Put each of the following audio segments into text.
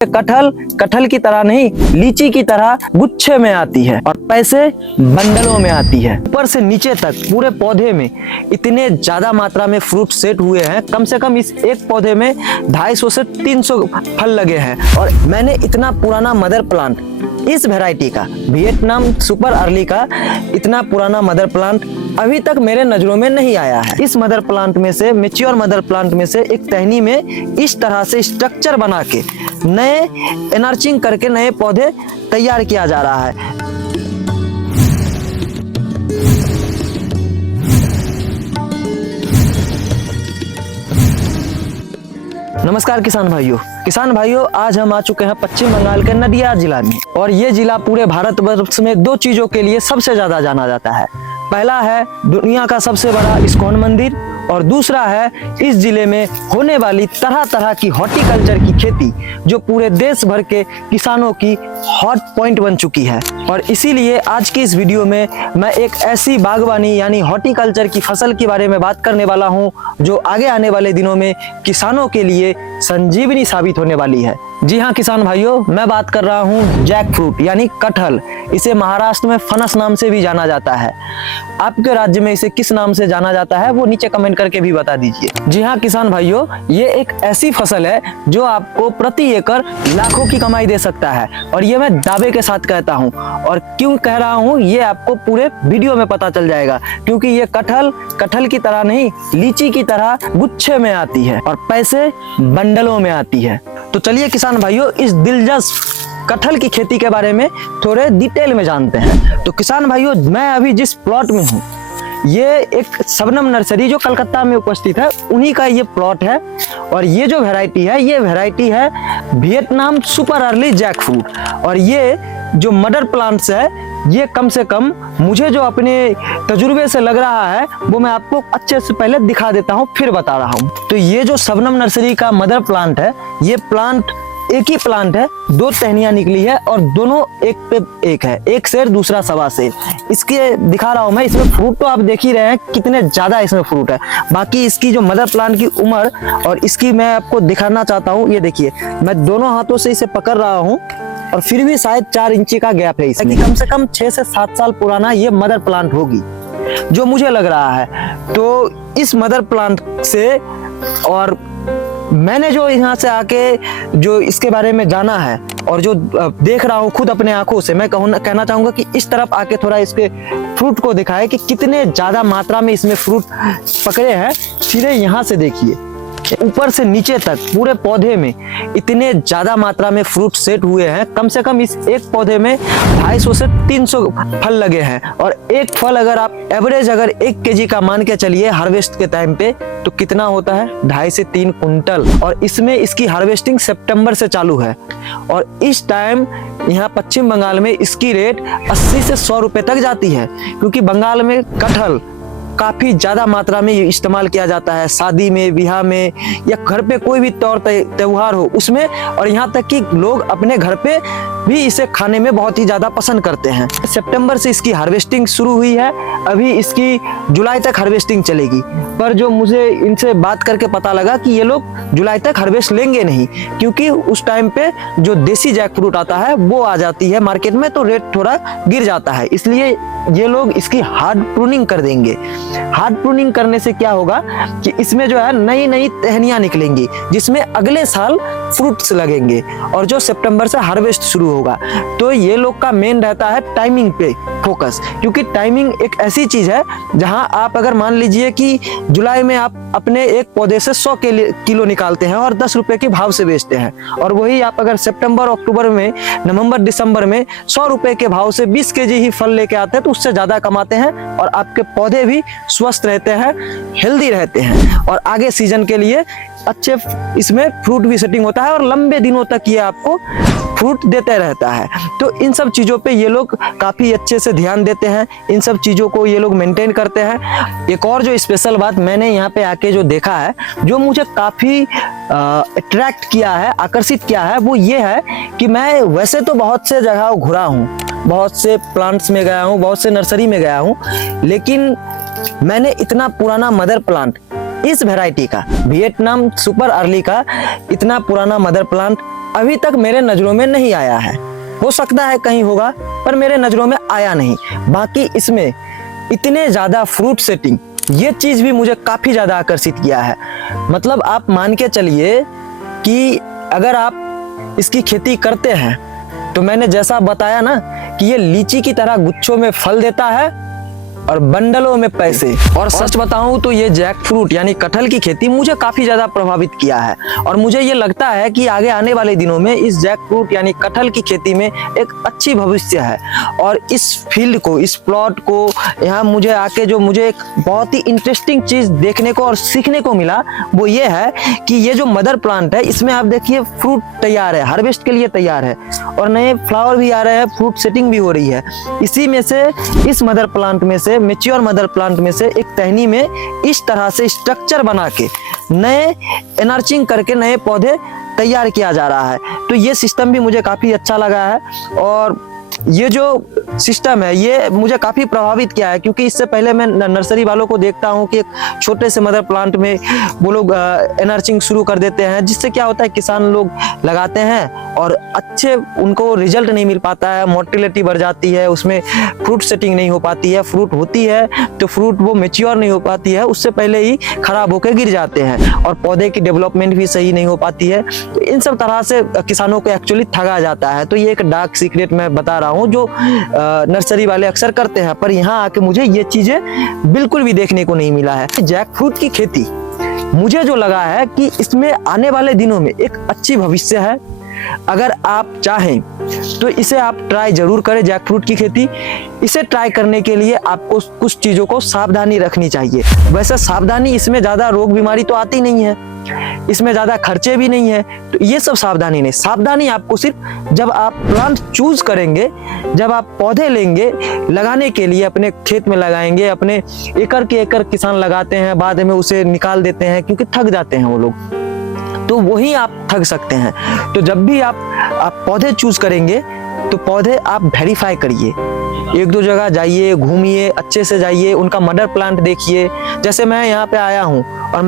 कटहल कटहल की तरह नहीं, लीची की तरह गुच्छे में आती है और पैसे बंडलों में आती है। ऊपर से नीचे तक पूरे पौधे में इतने ज्यादा मात्रा में फ्रूट सेट हुए हैं, कम से कम इस एक पौधे में 250 से 300 फल लगे हैं। और मैंने इतना पुराना मदर प्लांट, इस वैरायटी का वियतनाम सुपर अर्ली का इतना पुराना मदर प्लांट अभी तक मेरे नजरों में नहीं आया है। इस मदर प्लांट में से, मैच्योर मदर प्लांट में से एक टहनी में इस तरह से स्ट्रक्चर बना के नए एनर्चिंग करके नए पौधे तैयार किया जा रहा है। नमस्कार किसान भाइयों, आज हम आ चुके हैं पश्चिम बंगाल के नदिया जिला में। और ये जिला पूरे भारतवर्ष में दो चीजों के लिए सबसे ज्यादा जाना जाता है। पहला है दुनिया का सबसे बड़ा इस्कॉन मंदिर, और दूसरा है इस जिले में होने वाली तरह तरह की हॉर्टिकल्चर की खेती, जो पूरे देश भर के किसानों की हॉट पॉइंट बन चुकी है। और इसीलिए आज की इस वीडियो में मैं एक ऐसी बागवानी यानी हॉर्टिकल्चर की फसल के बारे में बात करने वाला हूं, जो आगे आने वाले दिनों में किसानों के लिए संजीवनी साबित होने वाली है। जी हाँ किसान भाइयों, मैं बात कर रहा हूँ जैक फ्रूट यानी कटहल। इसे महाराष्ट्र में फनस नाम से भी जाना जाता है। आपके राज्य में इसे किस नाम से जाना जाता है वो नीचे कमेंट करके भी बता दीजिए। जी हाँ किसान भाइयों, ये एक ऐसी फसल है जो आपको प्रति एकड़ लाखों की कमाई दे सकता है, और ये मैं दावे के साथ कहता हूँ। और क्यों कह रहा हूँ ये आपको पूरे वीडियो में पता चल जाएगा, क्योंकि ये कटहल की तरह नहीं, लीची की तरह गुच्छे में आती है और पैसे बंडलों में आती है। तो चलिए किसान भाइयों, इस दिलचस्प कटहल की खेती के बारे में थोड़े डिटेल में जानते हैं। तो किसान भाइयों, मैं अभी जिस प्लॉट में हूँ, ये एक शबनम नर्सरी जो कलकत्ता में उपस्थित है, उन्हीं का ये प्लॉट है। और ये जो वैरायटी है, ये वैरायटी है Vietnam super early jackfruit. और ये जो मदर प्लांट्स है, ये कम से कम मुझे जो अपने तजुर्बे से लग रहा है वो मैं आपको अच्छे से पहले दिखा देता हूँ, फिर बता रहा हूँ। तो ये जो शबनम नर्सरी का मदर प्लांट है, ये प्लांट एक ही प्लांट है, दो टहनियां निकली है और दोनों एक पे एक है, एक सेर दूसरा सवा सेर। इसके दिखा रहा हूं मैं। इसमें फ्रूट तो आप देख ही रहे हैं कितने ज्यादा इसमें फ्रूट है। बाकी इसकी जो मदर प्लांट की उम्र और इसकी मैं आपको दिखाना चाहता हूँ। ये देखिए, मैं दोनों हाथों से इसे पकड़ रहा हूँ और फिर भी शायद 4 इंची का गैप है इसमें। कम से कम 6 से 7 साल पुराना ये मदर प्लांट होगी, जो मुझे लग रहा है। तो इस मदर प्लांट से, और मैंने जो यहाँ से आके जो इसके बारे में जाना है और जो देख रहा हूँ खुद अपने आंखों से, मैं कहना चाहूंगा कि इस तरफ आके थोड़ा इसके फ्रूट को दिखाए कि कितने ज्यादा मात्रा में इसमें फ्रूट पकड़े हैं। सीधे यहाँ से देखिए, ऊपर से नीचे तक पूरे पौधे में इतने ज्यादा मात्रा में फ्रूट सेट हुए हैं। कम से कम इस एक पौधे में 250 से 300 फल लगे हैं। और एक फल अगर आप एवरेज 1 केजी का मान के चलिए हार्वेस्ट के टाइम पे, तो कितना होता है? 2.5 से 3 कुंटल। और इसमें इसकी हार्वेस्टिंग सितंबर से चालू है। और इस टाइम यहाँ पश्चिम बंगाल में इसकी रेट 80 से 100 रुपए तक जाती है, क्योंकि बंगाल में कटहल काफी ज्यादा मात्रा में इस्तेमाल किया जाता है, शादी में, ब्याह में, या घर पे कोई भी त्योहार हो उसमें। और यहाँ तक कि लोग अपने घर पे भी इसे खाने में बहुत ही ज्यादा पसंद करते हैं। सितंबर से इसकी हार्वेस्टिंग शुरू हुई है, अभी इसकी जुलाई तक हार्वेस्टिंग चलेगी। पर जो मुझे इनसे बात करके पता लगा कि ये लोग जुलाई तक हार्वेस्ट लेंगे नहीं, क्योंकि उस टाइम पे जो देसी जैक फ्रूट आता है वो आ जाती है मार्केट में, तो रेट थोड़ा गिर जाता है। इसलिए ये लोग इसकी हार्ड प्रूनिंग कर देंगे। हार्ड प्रूनिंग करने से क्या होगा कि इसमें जो है नई नई टहनियां निकलेंगी, जिसमें अगले साल फ्रूट्स लगेंगे, और जो सितंबर से हार्वेस्ट शुरू होगा। तो ये लोग का मेन रहता है टाइमिंग पे फोकस, क्योंकि टाइमिंग एक ऐसी चीज है जहां आप अगर मान लीजिए कि जुलाई में आप अपने एक पौधे से 100 किलो निकालते हैं और 10 रुपए के भाव से बेचते हैं, और वही आप अगर सितंबर अक्टूबर में, नवंबर दिसंबर में 100 रुपए के भाव से 20 केजी ही फल लेके आते हैं, तो उससे ज्यादा कमाते हैं। और आपके पौधे भी स्वस्थ रहते हैं, हेल्दी रहते हैं, और आगे सीजन के लिए अच्छे इसमें फ्रूट भी सेटिंग होता है, और लंबे दिनों तक ये आपको फ्रूट देते रहता है। तो इन सब चीज़ों पे ये लोग काफ़ी अच्छे से ध्यान देते हैं, इन सब चीज़ों को ये लोग मेंटेन करते हैं। एक और जो स्पेशल बात मैंने यहाँ पे आके जो देखा है, जो मुझे काफ़ी अट्रैक्ट किया है, आकर्षित किया है, वो ये है कि मैं वैसे तो बहुत से जगह घुरा हूँ, बहुत से प्लांट्स में गया हूँ, बहुत से नर्सरी में गया हूँ, लेकिन मैंने इतना पुराना मदर प्लांट, इस वैरायटी का वियतनाम सुपर अर्ली का इतना पुराना मदर प्लांट अभी तक मेरे नज़रों में नहीं आया है। हो सकता है कहीं होगा, पर मेरे नज़रों में आया नहीं। बाकी इसमें इतने ज़्यादा फ्रूट सेटिंग, ये चीज़ भी मुझे काफ़ी ज़्यादा आकर्षित किया है। मतलब आप मान के चलिए कि अगर आप इसकी खेती करते हैं तो मैंने जैसा बताया ना कि ये लीची की तरह गुच्छों में फल देता है और बंडलों में पैसे। और सच बताऊं तो ये जैक फ्रूट यानी कटहल की खेती मुझे काफी ज्यादा प्रभावित किया है और मुझे ये लगता है कि आगे आने वाले दिनों में इस जैक फ्रूट यानी कटहल की खेती में एक अच्छी भविष्य है। और इस फील्ड को, इस प्लॉट को यहाँ मुझे आके जो मुझे एक बहुत ही इंटरेस्टिंग चीज देखने को और सीखने को मिला वो ये है कि ये जो मदर प्लांट है इसमें आप देखिए फ्रूट तैयार है, हार्वेस्ट के लिए तैयार है और नए फ्लावर भी आ रहे हैं, फ्रूट सेटिंग भी हो रही है। इसी में से, इस मदर प्लांट में से, मैच्योर मदर प्लांट में से एक टहनी में इस तरह से स्ट्रक्चर बना के नए एनर्चिंग करके नए पौधे तैयार किया जा रहा है। तो ये सिस्टम भी मुझे काफी अच्छा लगा है और ये जो सिस्टम है ये मुझे काफ़ी प्रभावित किया है, क्योंकि इससे पहले मैं नर्सरी वालों को देखता हूँ कि एक छोटे से मदर प्लांट में वो लोग एनर्चिंग शुरू कर देते हैं, जिससे क्या होता है किसान लोग लगाते हैं और अच्छे उनको रिजल्ट नहीं मिल पाता है, मोर्टिलिटी बढ़ जाती है, उसमें फ्रूट सेटिंग नहीं हो पाती है, फ्रूट होती है तो फ्रूट वो मेच्योर नहीं हो पाती है, उससे पहले ही खराब होकर गिर जाते हैं और पौधे की डेवलपमेंट भी सही नहीं हो पाती है। तो इन सब तरह से किसानों को एक्चुअली ठगा जाता है। तो ये एक डार्क सीक्रेट मैं बता रहा हूँ जो नर्सरी वाले अक्सर करते हैं, पर यहाँ आके मुझे ये चीजें बिल्कुल भी देखने को नहीं मिला है। जैक फ्रूट की खेती मुझे जो लगा है कि इसमें आने वाले दिनों में एक अच्छी भविष्य है। अगर आप चाहें तो इसे आप ट्राई जरूर करें, जैक फ्रूट की खेती। इसे ट्राई करने के लिए आपको कुछ चीज़ों को सावधानी रखनी चाहिए। वैसे सावधानी, इसमें ज़्यादा रोग बीमारी तो आती नहीं है, इसमें ज़्यादा खर्चे भी नहीं है, तो ये सब सावधानी नहीं। सावधानी आपको सिर्फ जब आप प्लांट चूज करेंगे, जब आप पौधे लेंगे लगाने के लिए, अपने खेत में लगाएंगे, अपने एकड़ के एकड़ किसान लगाते हैं, बाद में उसे निकाल देते हैं क्योंकि थक जाते हैं वो लोग, तो वही आप ठग सकते हैं। तो जब भी आप पौधे चूज करेंगे तो पौधे आप वेरीफाई करिए, एक दो जगह जाइए, घूमिए, अच्छे से जाइए, उनका मदर प्लांट देखिए। जैसे मैं यहाँ पे आया हूँ और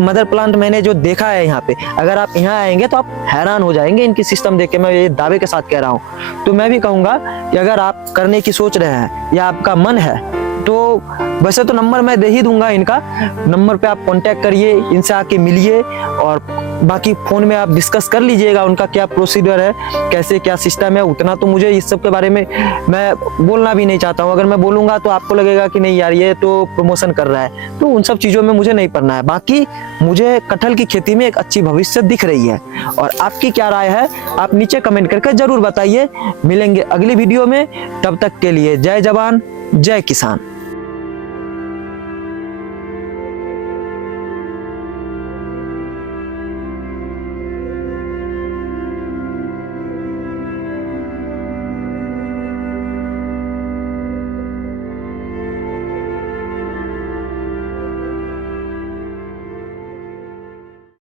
मदर प्लांट मैंने जो देखा है यहाँ पे, अगर आप यहाँ आएंगे तो आप हैरान हो जाएंगे इनकी सिस्टम देख के, मैं ये दावे के साथ कह रहा हूँ। तो मैं भी कहूँगा कि अगर आप करने की सोच रहे हैं या आपका मन है तो वैसे तो नंबर मैं दे ही दूंगा, इनका नंबर पे आप कांटेक्ट करिए, इनसे आके मिलिए और बाकी फ़ोन में आप डिस्कस कर लीजिएगा उनका क्या प्रोसीजर है, कैसे क्या सिस्टम है। उतना तो मुझे इस सब के बारे में मैं बोलना भी नहीं चाहता हूँ, अगर मैं बोलूँगा तो आपको लगेगा कि नहीं यार ये तो प्रमोशन कर रहा है, तो उन सब चीज़ों में मुझे नहीं पड़ना है। बाकी मुझे कटहल की खेती में एक अच्छी भविष्य दिख रही है और आपकी क्या राय है आप नीचे कमेंट करके ज़रूर बताइए। मिलेंगे अगली वीडियो में, तब तक के लिए जय जवान जय किसान।